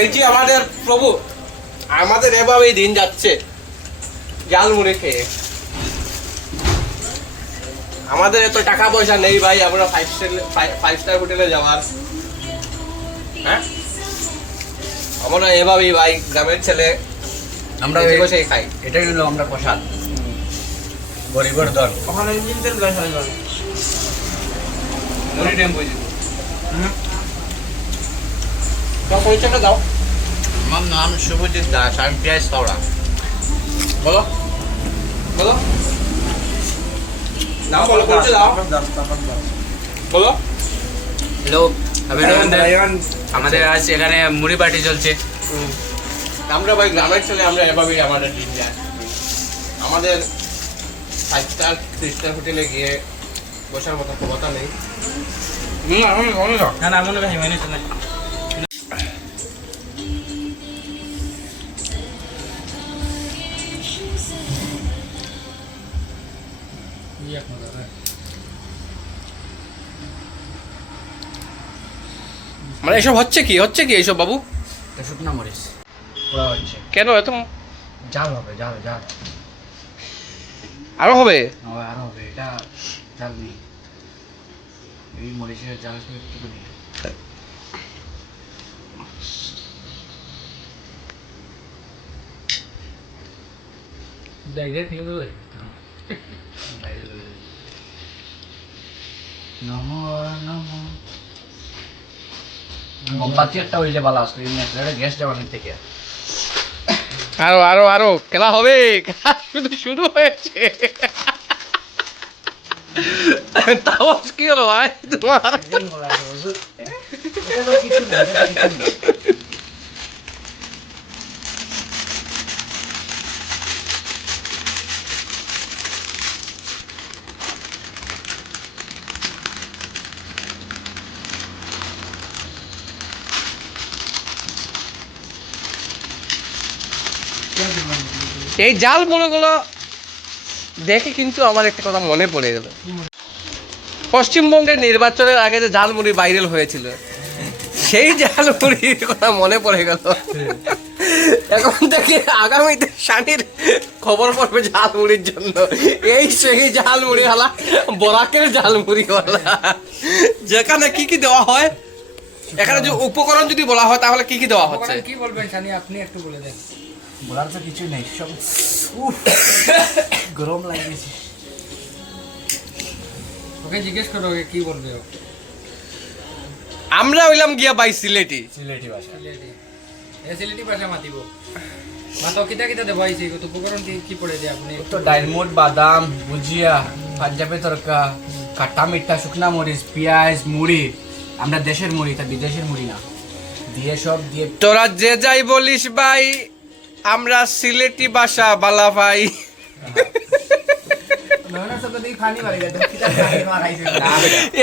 এই যে আমাদের প্রভু, আমাদের এভাবেই দিন যাচ্ছে ঝালমুড়ি খেয়ে। আমাদের এত টাকা পয়সা নেই ভাই আমরা 5 স্টার হোটেলে যাওয়ার। হ্যাঁ, আমরা এভাবেই ভাই গ্রামের ছেলে, আমরা বসেই খাই। এটাই হলো আমরা প্রসাদ, গরিবের দল। ওখানে ইঞ্জিন তেল গাছ হয় ভাই, মুড়ি টেম্পো। তো পরিচয়টা দাও। আমার নাম শুভজিৎ দাস, আমি পিয়াজ খাওয়া। বলো বলো, নাম বলো, পরিচয় দাও। বলো। হ্যালো, আমাদের আজ এখানে মুড়ি পার্টি চলছে। আমরা ভাই গ্রামের ছেলে, আমরা এভাবেই আমাদের দিন যায়। আমাদের 5 স্টার 3 স্টার হোটেলে গিয়ে বসার মতো ক্ষমতা নেই। না না মনে ভাই মানে শোনা মানে এসব হচ্ছে কি এইসব বাবু? শুকনা মরিচ ওরা হচ্ছে কেন এত? জাল হবে, জাল জাল আরো হবে? আরো হবে। এটা জাল নেই, এই মরিচের জাল একটু নেই। দেখে ঠিক আছে নমো নমো গম্পাতি একটা হইলে ভালো আসতো, গ্যাস যাওয়ার থেকে। আরো আরো আরো খেলা হবে, খেলা শুধু শুরু হয়েছে। তাও কি হলো ভাই তোমার? এই জাল মনেগুলো দেখে কিন্তু আমার একটা কথা মনে পড়ে গেল। পশ্চিমবঙ্গের নির্বাচনের আগে যে ঝালমুড়ি ভাইরাল হয়েছিল, সেই ঝালমুড়ির কথা মনে পড়ে গেল। এখন থেকে আগামীতে শানির খবর পড়বে ঝালমুড়ির জন্য। এই সেই ঝালমুড়িওয়ালা, বরাকের ঝালমুড়িওয়ালা, যেখানে কি কি দেওয়া হয়, এখানে যে উপকরণ যদি বলা হয় তাহলে কি কি দেওয়া হচ্ছে? কি বলবেন শানি, আপনি একটু বলে দেন। বলার তো কিছু নেই, সব গরম লাগছে। ওকে জিজ্ঞেস করো ওকে কি বলবে ও। আমরা হইলাম গিয়া বাই সিলেটি, সিলেটি ভাষা। সিলেটি ভাষা মাতিব মাতো কিতা কিতা দেবো আইছে তো উপকরণ কি পড়ে দেয় আপনি? তো ডাইলমোট, বাদাম, ভুজিয়া, পাঞ্জাবি তরকা, কাটা মিঠা, শুকনা মরিচ, পেঁয়াজ, মুড়ি। আমরা দেশের মুড়ি, তা বিদেশের মুড়ি না, দিয়ে সব দিয়ে। তোরা যে যাই বলিস ভাই, আমরা সিলেটি ভাষা বালা ভাই।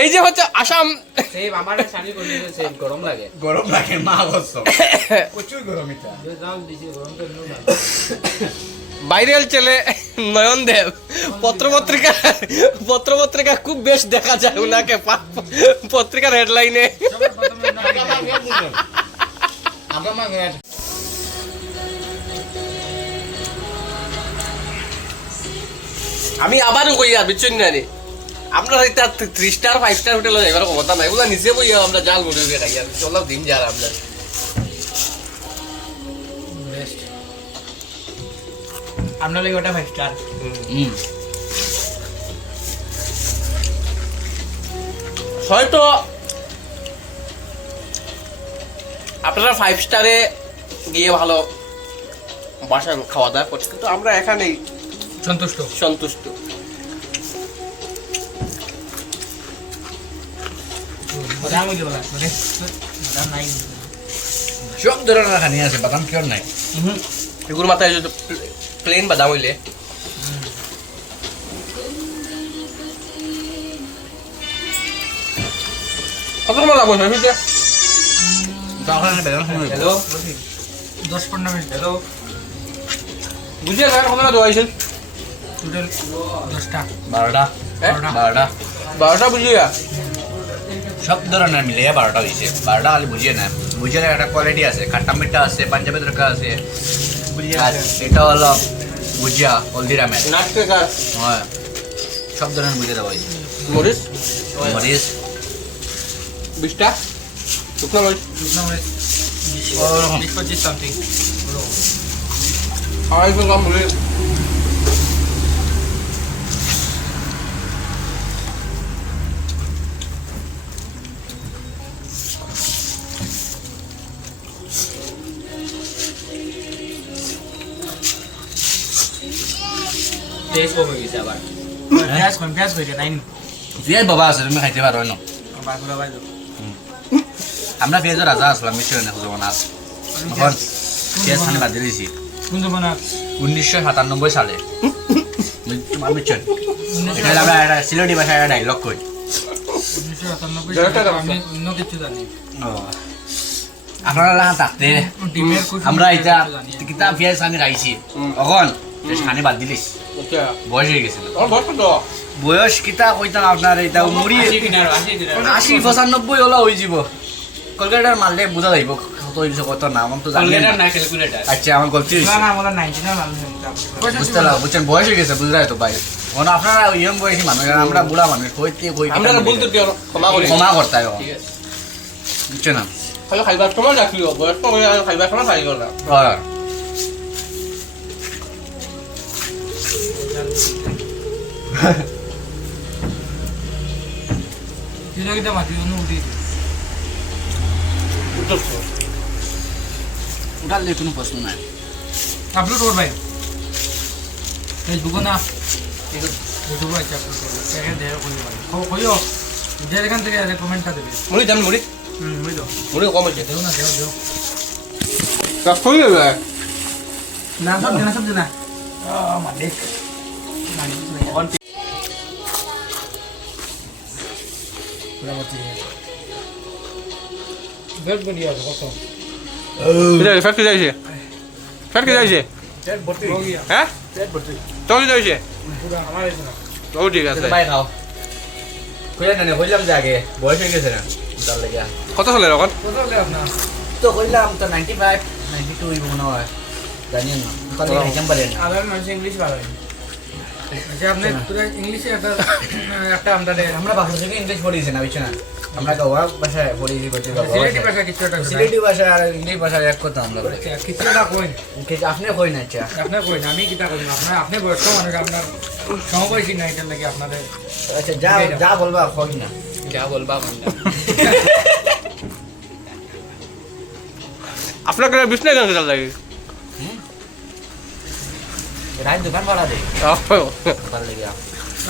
এই যে হচ্ছে আসাম, গরম লাগে, গরম লাগে মা অবশ্য প্রচুর গরম। এটা ভাইরাল ছেলে নয়ন দেব, পত্রপত্রিকা খুব বেশ দেখা যায় ওনাকে পত্রিকার হেডলাইনে। আমি আবারও কই আর বুঝছেন না রে, আমরা 3 স্টার 5 স্টার হোটেলে যাইবার কথা নাই, ওগুলা নিচে বইয়া আমরা জাল মুড়ি দিয়ে খাই। আর চলো দিন যার আমরা আপনার লাগে ওটা 5 স্টার। হয়তো আপনারা 5 স্টারে গিয়ে ভালো বাসা খাওয়া দাওয়া করছে, কিন্তু আমরা এখানেই সন্তুষ্ট। সব ধরনের খানি আছে, বাদাম কিয়র নাই। এগুলোর মাথায় যদি প্লেন বাদাম হইলে কত সময় লাগবে? Hello 10-15 minute. হ্যালো বুঝিয়ে কত না দেওয়া টোটাল 10টা 12টা 12টা বুঝিয়া সব ধরনের মিলিয়ে 12টা হয়েছে 12টা খালি বুঝিয়ে না বুঝিয়ে একটা কোয়ালিটি আছে খাট্টা মিঠা আছে পাঞ্জাবি তরকা আছে আর এটা হলো ভুজিয়া হলদিরামের নাচতে স্যার হ্যাঁ সব ধরনের বুঝিয়ে দেওয়া হয়েছে মরিচ মরিচ 20টা শুকনো মরিচ ওরকম 20-25 সামথিং 250 গ্রাম মরিচ টেস্ট কমে গেছে আবার পেঁয়াজ কই নাই পেঁয়াজ বাবা আছে তুমি খাইতে পারো না বাগুলা বাইলো আমরা পেঁয়াজের রাজা আসলাম মিশরে না যখন আস এখন পেঁয়াজ খানি বাদ দিয়ে দিয়েছি কোন জমানা 1997 সালে তোমার মিশন এটা আমরা একটা সিলেটি ভাষায় একটা ডায়লগ কই 1997 আমি অন্য কিছু জানি আপনারা লাগান থাকতে ডিমের কুচি আমরা এটা কিতা পেঁয়াজ খানি খাইছি এখন খানি বাদ দিলিস আচ্ছা বয়স হয়ে গেছিল ওর বয়স তো বয়স কিতা কইতাম আপনার এটা মুড়ি 80-95 হলো হয়ে যাব কলকাতার মারলে বোঝা যাইব কত হইছে কত না আমি তো জানি না আচ্ছা আমার গলতি হইছে না আমরা 99 মানুষ বুঝতে লাগা বুঝছেন বয়স হয়ে গেছে বুঝলাই তো ভাই এখন আপনারা ইয়ং বয়সী মানুষ আমরা বুড়া মানুষ কইতে কই আমরা বলতে কি ক্ষমা করি ক্ষমা করতে হবে ঠিক আছে বুঝছেন না খালি খাইবার সময় রাখিও বয়স তো খাইবার সময় খাই গেল না হ্যাঁ কিটা মাটি অনু উঠি উঠালে কোনো প্রশ্ন নাই আপলোড কর ভাই ফেসবুক না ইউটিউব আছে আপলোড কর এখানে দেও কই ভাই কইও যে এখান থেকে কমেন্টটা দেবে মুড়ি দাম মুড়ি মুই দাও মুড়ি কম হয়েছে দেও না দেও কাজ করি দেবে না সব দিনা মালিক বেশ বড়িয়া কত ফ্যাট কি যাইছে ফ্যাট কি যাইছে हो गया হ্যাঁ তো কি যাইছে पूरा हमारे से ना ও ঠিক আছে ভাই খাও কইলা না কইলাম যে আগে বয়স হয়ে গেছে না তার লাগা কত চলে এখন तो ले अपना তো কইলাম তো 95 92 হইব মনে হয় জানি না তাহলে খাইতাম পারে না आधार में इंग्लिश वाला है अच्छा आपने पूरा इंग्लिश है একটা আমরা আমরা বাংলা থেকে ইংলিশ পড়িয়েছি না বুঝছেন আমরা গাওয়া ভাষায় পড়িয়েছি করতে গাওয়া সিলেটি ভাষা কিছু একটা সিলেটি ভাষা আর ইংলিশ ভাষা এক কথা আমরা কিছু একটা কই আপনি কই না আচ্ছা আপনার কই না আমি কিটা কই না আপনার আপনি বয়স্ক মানুষ আপনার সমবয়সী না এটার লাগি আপনাদের আচ্ছা যা যা বলবা কই না যা বলবা বলবা আপনাকে বিছনা কেন চাল লাগে রাই দোকান ভাড়া দে ভালো লাগে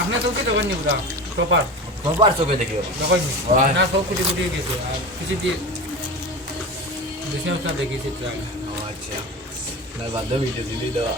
আপনি তো কি তখন নিবরা প্রপার বাবার চোখে দেখিও তখন না সব কুটি কুটি গেছে আর কিছু দিয়ে বিজনেসটা দেখি চিত্র আচ্ছা না বাদ ভিডিও দিলি দেওয়া